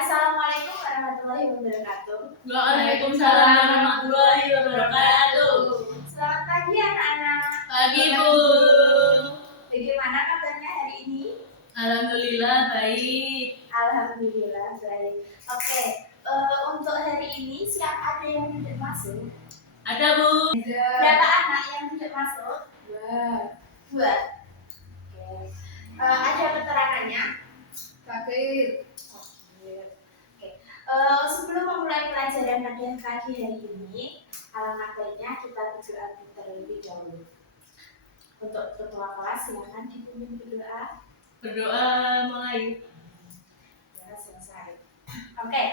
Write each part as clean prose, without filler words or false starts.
Assalamualaikum warahmatullahi wabarakatuh. Waalaikumsalam warahmatullahi wabarakatuh. Selamat pagi anak-anak. Pagi Bu. Bagaimana kabarnya hari ini? Alhamdulillah baik. Alhamdulillah baik. Oke, untuk hari ini siapa ada yang tidak masuk? Ada Bu. Berapa anak yang tidak masuk? Dua. Oke. Ada keterangannya? Sakit. Sebelum memulai pelajaran pada pagi hari ini, alangkah baiknya kita berdoa terlebih dahulu. Untuk ketua kelas, silakan dipimpin berdoa. Berdoa mulai. Ya, selesai. Oke.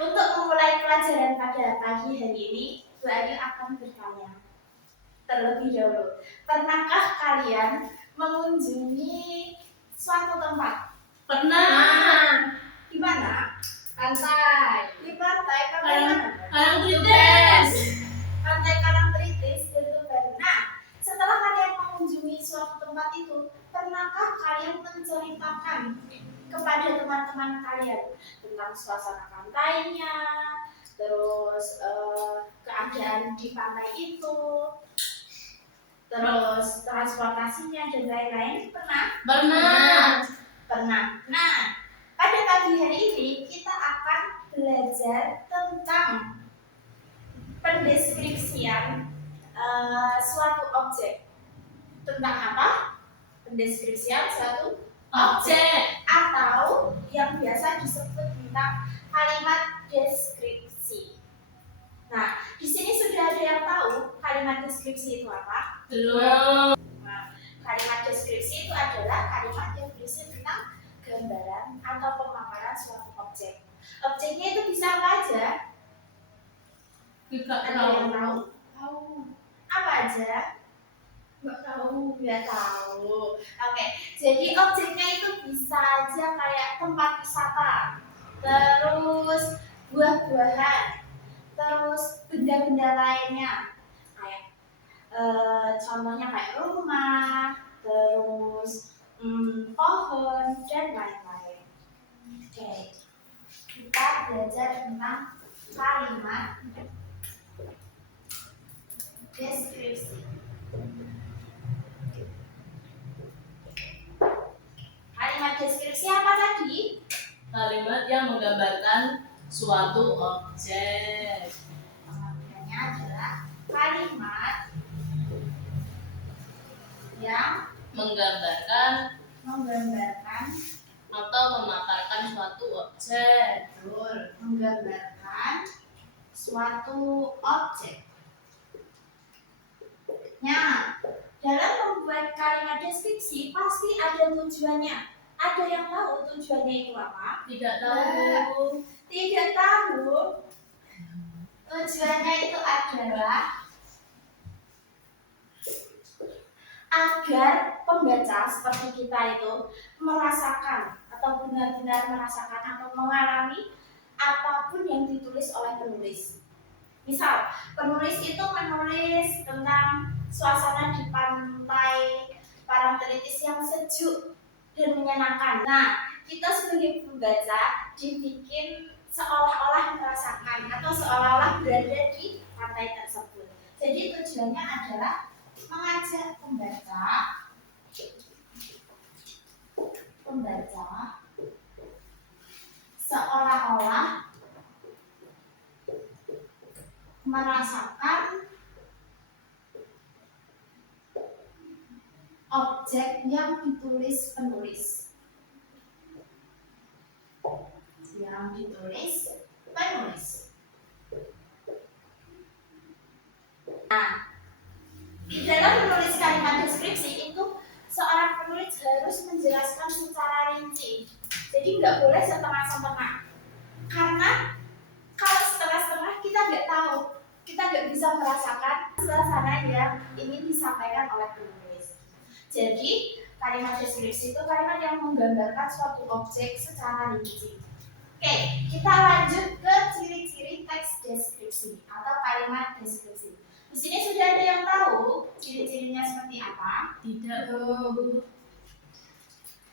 Untuk memulai pelajaran pada pagi hari ini, Bu Ayu akan bertanya terlebih dahulu. Pernahkah kalian mengunjungi suatu tempat? Pernah. Di mana? Pantai. Di pantai mana? Karangtritis. Pantai Karangtritis itu baru. Nah, setelah kalian mengunjungi suatu tempat itu, pernahkah kalian menceritakan kepada teman-teman kalian tentang suasana pantainya, terus keadaan di pantai itu, terus transportasinya dan lain-lain? Pernah. Nah, pada pagi hari ini kita akan belajar tentang pendeskripsian suatu objek. Tentang apa? Pendeskripsian suatu Objek. atau yang biasa disebut tentang kalimat deskripsi. Nah, di sini sudah ada yang tahu kalimat deskripsi itu apa? Belum. Nah, kalimat deskripsi itu adalah kalimat yang berisi tentang gambaran atau pemaparan suatu objek. Objeknya itu bisa apa aja? Tidak Ada yang tahu. tahu? Apa aja? Nggak tahu. Oke, jadi objeknya itu bisa aja kayak tempat wisata, terus buah-buahan, terus benda-benda lainnya, kayak contohnya kayak rumah, terus pohon dan lain-lain. Oke, kita belajar tentang kalimat deskripsi. Kalimat deskripsi apa tadi? Kalimat yang menggambarkan suatu objek. Pengertiannya adalah kalimat yang Menggambarkan atau memaparkan suatu objek. betul, menggambarkan suatu objek. Nah, dalam membuat kalimat deskripsi pasti ada tujuannya. Ada yang tahu tujuannya itu apa? Tidak tahu. Tidak tahu. Tujuannya itu adalah agar pembaca seperti kita itu merasakan atau benar-benar merasakan atau mengalami apapun yang ditulis oleh penulis. Misal, penulis itu menulis tentang suasana di pantai Karangtritis yang sejuk dan menyenangkan. Nah, kita sebagai pembaca dibikin seolah-olah merasakan atau seolah-olah berada di pantai tersebut. Jadi tujuannya adalah mengajak pembaca seolah-olah merasakan objek yang ditulis penulis. Nah, di dalam menulis kalimat deskripsi itu seorang penulis harus menjelaskan secara rinci. Jadi nggak boleh setengah-setengah. Karena kalau setengah-setengah kita nggak tahu, kita nggak bisa merasakan suasana yang ingin disampaikan oleh penulis. Jadi kalimat deskripsi itu kalimat yang menggambarkan suatu objek secara rinci. Oke, kita lanjut ke ciri-ciri teks deskripsi atau kalimat deskripsi. Di sini sudah ada yang tahu ciri-cirinya seperti apa? Tidak tahu.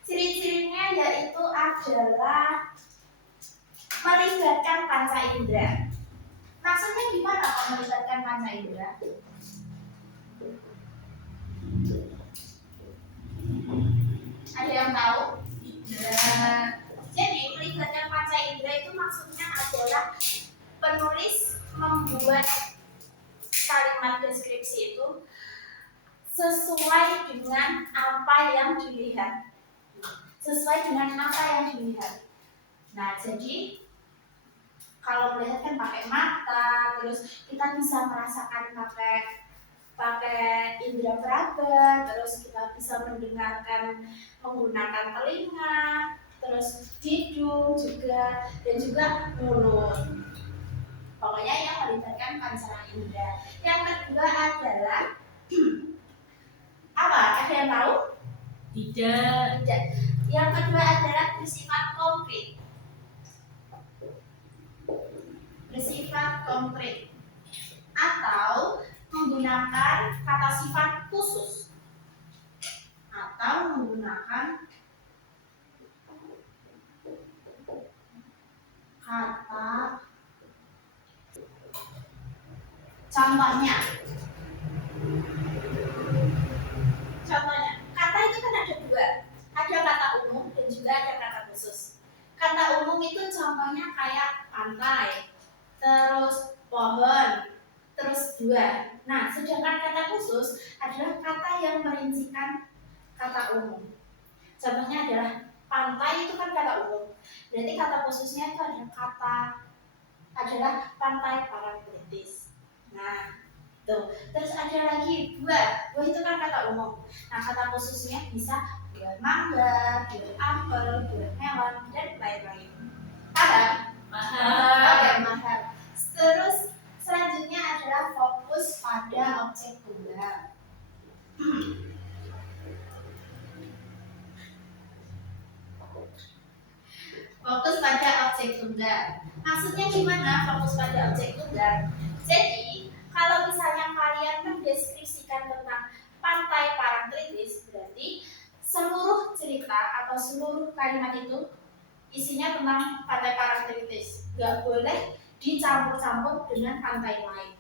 Ciri-cirinya yaitu adalah melibatkan panca indera. Maksudnya gimana kok melibatkan panca indera? Ada yang tahu? Tidak. Jadi melibatkan panca indera itu maksudnya adalah penulis membuat kalimat deskripsi itu sesuai dengan apa yang dilihat. Sesuai dengan apa yang dilihat. Nah, jadi kalau melihat kan pakai mata, terus kita bisa merasakan pakai indera peraba, terus kita bisa mendengarkan menggunakan telinga, terus hidung juga, dan juga mulut. Pokoknya yang melibatkan panca indera. Yang kedua adalah apa? Ada yang tahu? Tidak. Tidak. Yang kedua adalah bersifat konkret. Bersifat konkret atau menggunakan kata sifat khusus atau menggunakan kata contohnya. Contohnya, kata itu kan ada dua, ada kata umum dan juga ada kata khusus. Kata umum itu contohnya kayak pantai, terus pohon, terus dua. Nah, sedangkan kata khusus adalah kata yang merincikan kata umum. Contohnya adalah pantai itu kan kata umum. Berarti kata khususnya itu adalah pantai Parangtritis. Nah, tuh. Terus ada lagi buah. Buah itu kan kata umum. Nah, kata khususnya bisa buah mangga, buah apel, buah melon, dan lain-lain. Paham? Oke, paham. Terus selanjutnya adalah fokus pada objek tunggal. Fokus pada objek tunggal. Maksudnya gimana fokus pada objek tunggal? Jadi, kalau misalnya kalian mendeskripsikan tentang pantai Parangtritis, berarti seluruh cerita atau seluruh kalimat itu isinya tentang pantai Parangtritis. Gak boleh dicampur-campur dengan pantai lain.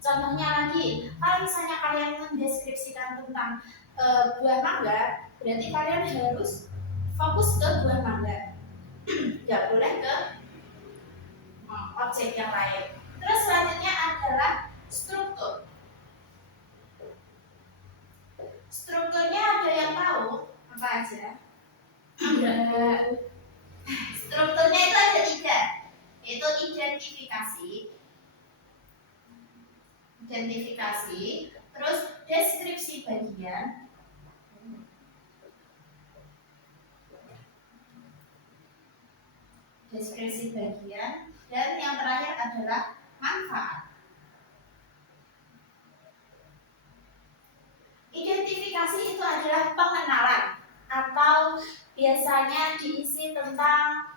Contohnya lagi, kalau misalnya kalian mendeskripsikan tentang buah mangga, berarti kalian harus fokus ke buah mangga. Gak boleh ke objek yang lain. Terus selanjutnya adalah struktur. Strukturnya ada yang tahu apa aja? Tidak. Strukturnya itu ada tiga, yaitu identifikasi, terus deskripsi bagian, dan yang terakhir adalah manfaat. Identifikasi itu adalah pengenalan atau biasanya diisi tentang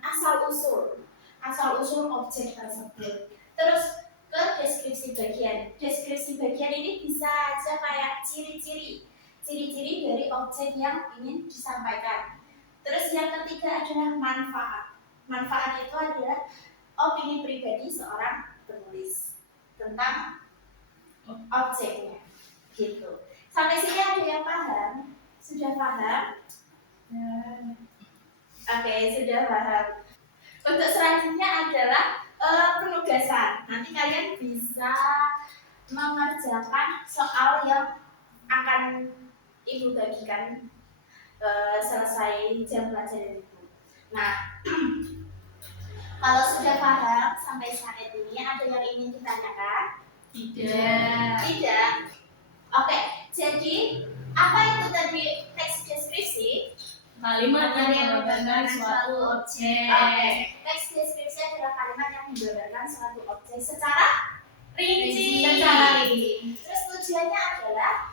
asal usul objek tersebut. Terus ke deskripsi bagian. Deskripsi bagian ini bisa aja kayak ciri-ciri dari objek yang ingin disampaikan. Terus yang ketiga adalah manfaat. Manfaat itu adalah opini pribadi seorang penulis tentang objeknya. Gitu. Sampai sini ada yang paham? Sudah paham? Oke, sudah paham. Untuk selanjutnya adalah penugasan. Nanti kalian bisa mengerjakan soal yang akan ibu bagikan selesai jam pelajaran ibu. Nah, kalau sudah paham sampai saat ini, ada yang ingin ditanyakan? Tidak. Oke, jadi apa itu tadi teks deskripsi? Kalimat yang menggambarkan suatu objek. Oke, teks deskripsi adalah kalimat yang menggambarkan suatu objek secara Rinci. Terus tujuannya adalah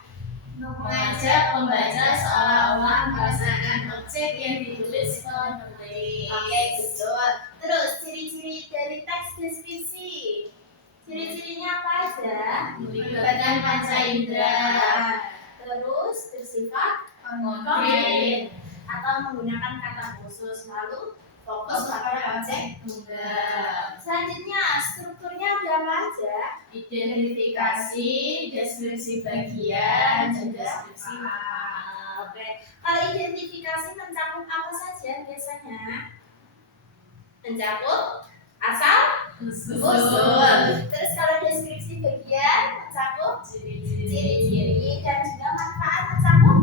Mengajak pembaca seolah-olah merasakan objek yang ditulis penulis. Oke, betul. Terus ciri-ciri dari teks deskripsi. Ciri-cirinya apa aja? Melibatkan panca indera. Terus bersifat Konkret. atau menggunakan kata khusus. Lalu fokus pada objek tunggal. Selanjutnya, strukturnya ada apa aja? Identifikasi, deskripsi bagian, dan deskripsi manfaat. Oke, kalau identifikasi mencakup apa saja biasanya? Mencakup asal usul. Terus kalau deskripsi bagian mencakup ciri-ciri dan juga manfaat mencakup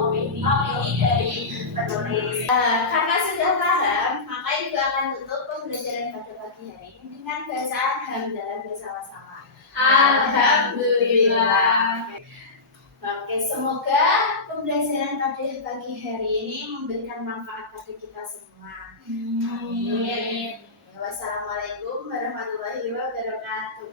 Opini dari penulis. Karena sudah paham, maka ibu akan tutup pembelajaran pada pagi hari ini dengan bacaan hamdalah bersama-sama. Alhamdulillah. Oke, semoga pembelajaran pada pagi hari ini memberikan manfaat pada kita semua. Amin. Wassalamualaikum warahmatullahi wabarakatuh.